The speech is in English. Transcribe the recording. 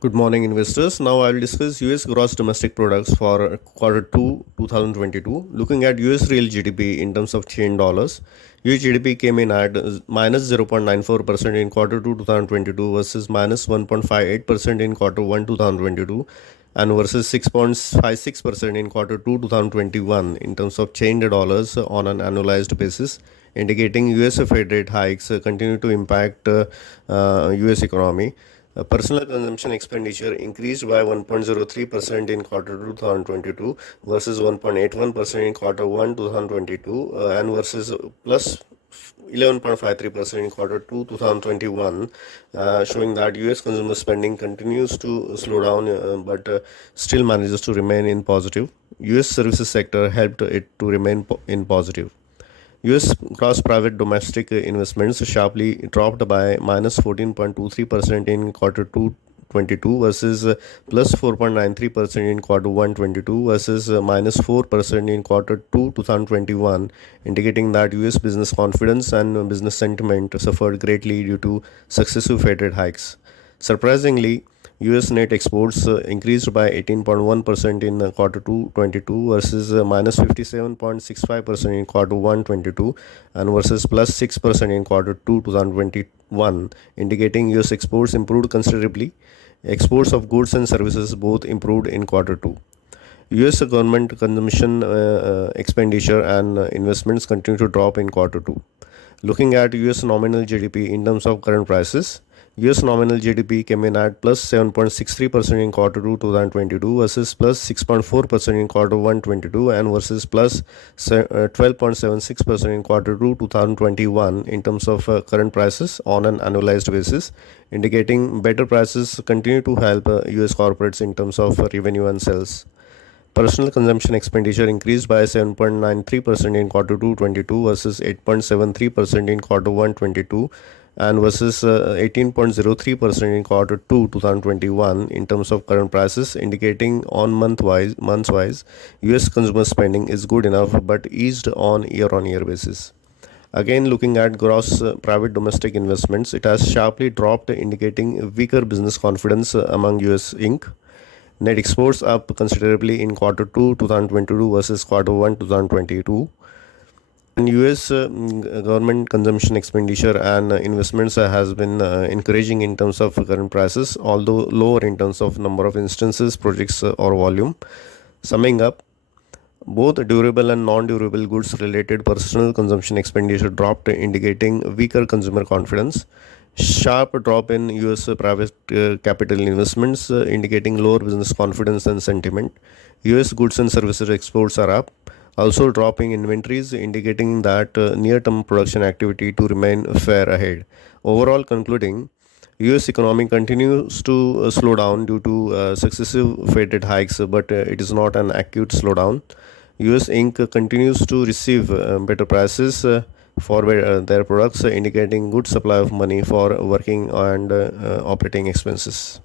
Good morning, investors. Now I will discuss US gross domestic products for quarter 2 2022. Looking at US real GDP in terms of chain dollars, US GDP came in at minus 0.94% in quarter 2 2022 versus minus 1.58% in quarter 1 2022 and versus 6.56% in quarter 2 2021 in terms of chain dollars on an annualized basis, indicating US Fed rate hikes continue to impact US economy. Personal consumption expenditure increased by 1.03% in quarter 2 2022 versus 1.81% in quarter 1 2022 and versus plus 11.53% in quarter 2 2021, showing that US consumer spending continues to slow down but still manages to remain in positive. US services sector helped it to remain in positive. US gross private domestic investments sharply dropped by minus 14.23% in quarter 2 22 versus plus 4.93% in quarter 1 22 versus minus 4% in quarter 2 2021, indicating that US business confidence and business sentiment suffered greatly due to successive Fed rate hikes. Surprisingly, US net exports increased by 18.1% in quarter 2 22 versus minus 57.65% in quarter 1 22 and versus plus 6% in quarter 2 2021, indicating US exports improved considerably. Exports of goods and services both improved in quarter 2. US government consumption expenditure and investments continue to drop in quarter 2. Looking at US nominal GDP in terms of current prices, US nominal GDP came in at plus 7.63% in quarter 2 2022 versus plus 6.4% in quarter 1 22 and versus plus 12.76% in quarter 2 2021 in terms of current prices on an annualized basis, indicating better prices continue to help US corporates in terms of revenue and sales. Personal consumption expenditure increased by 7.93% in quarter 2 22 versus 8.73% in quarter 1 22 and versus 18.03% in quarter 2 2021 in terms of current prices, indicating on months wise US consumer spending is good enough but eased on year basis. Again, looking at gross private domestic investments, it has sharply dropped, indicating weaker business confidence among US Inc. Net exports up considerably in quarter 2 2022 versus quarter 1 2022. And US government consumption expenditure and investments has been encouraging in terms of current prices, although lower in terms of number of instances, projects, or volume. Summing up, both durable and non-durable goods related personal consumption expenditure dropped, indicating weaker consumer confidence. Sharp drop in US private capital investments, indicating lower business confidence and sentiment. US goods and services exports are up, also dropping inventories, indicating that near-term production activity to remain fair ahead. Overall, concluding, US economy continues to slow down due to successive Fed rate hikes, but it is not an acute slowdown. US Inc. continues to receive better prices for their products, indicating good supply of money for working and operating expenses.